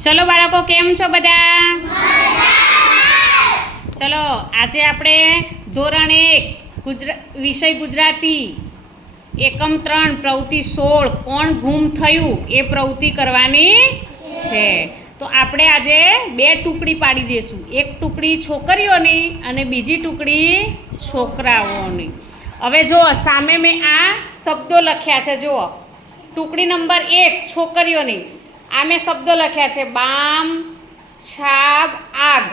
ચલો બાળકો, કેમ છો બધા? ચલો, આજે આપણે ધોરણ એક, ગુજરા, વિષય ગુજરાતી, એકમ ત્રણ, પ્રવૃત્તિ સોળ, કોણ ગુમ થયું એ પ્રવૃત્તિ કરવાની છે. તો આપણે આજે બે ટુકડી પાડી દઈશું એક ટુકડી છોકરીઓની અને બીજી ટુકડી છોકરાઓની. હવે જુઓ, સામે મેં આ શબ્દો લખ્યા છે, જુઓ. ટુકડી નંબર એક, છોકરીઓની. આ મેં શબ્દો લખ્યા છે, બામ, છાબ, આગ.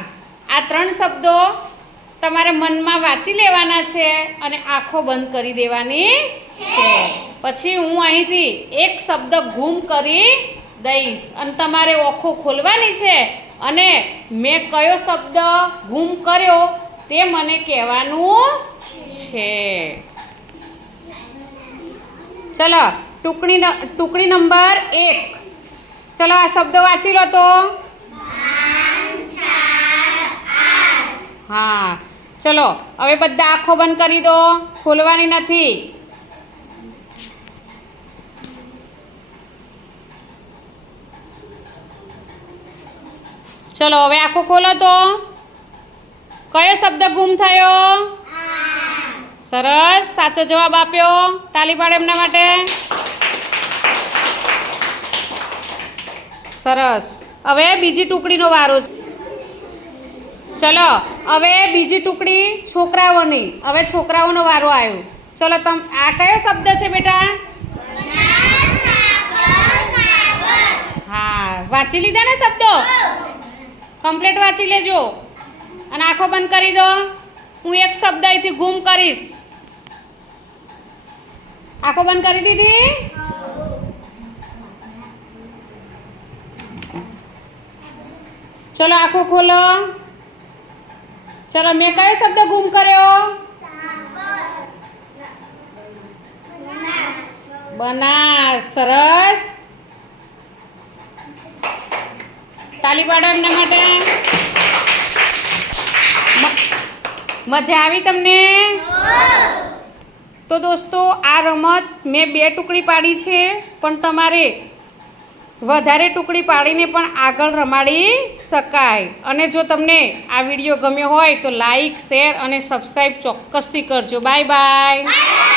આ ત્રણ શબ્દો તમારે મનમાં વાંચી લેવાના છે અને આંખો બંધ કરી દેવાની છે. પછી હું અહીંથી એક શબ્દ ગુમ કરી દઈશ અને તમારે ઓખો ખોલવાની છે અને મેં કયો શબ્દ ગુમ કર્યો તે મને કહેવાનું છે. ચલો, ટુકડી ટુકડી નંબર એક. ચલો આ શબ્દો વાંચી લો તો. હા ચલો હવે બધા આંખો બંધ કરી દો. ખોલવાની નથી. ચલો હવે આંખો ખોલો તો. કયો શબ્દ ગુમ થયો? સરસ સાચો જવાબ આપ્યો તાલી પાડે એમના માટે. સરસ. હવે બીજી ટુકડીનો વારો છે. ચલો, હવે બીજી ટુકડી છોકરાઓની. હવે છોકરાઓનો વારો આવ્યો. ચલો, તમ, આ કયો શબ્દ છે બેટા? હા, વાંચી લીધા ને શબ્દો? કમ્પ્લીટ વાંચી લેજો. અને આંખો બંધ કરી દો. હું એક શબ્દ અહીંથી ગુમ કરીશ. આંખો બંધ કરી દીધી? ચલો આંખો ખોલો. ચલો મેં કયો શબ્દ ગુમ કર્યો? બનાસ. સરસ. તાલી પાડો એમના માટે. મજા આવી તમને? તો દોસ્તો, આ રમત મેં બે ટુકડી પાડી છે, પણ તમારે વધારે ટુકડી પાડીને પણ આગળ રમાડી શકાય. અને જો તમને આ વીડિયો ગમ્યો હોય તો લાઈક શેર અને સબસ્ક્રાઈબ ચોક્કસથી કરજો. Bye bye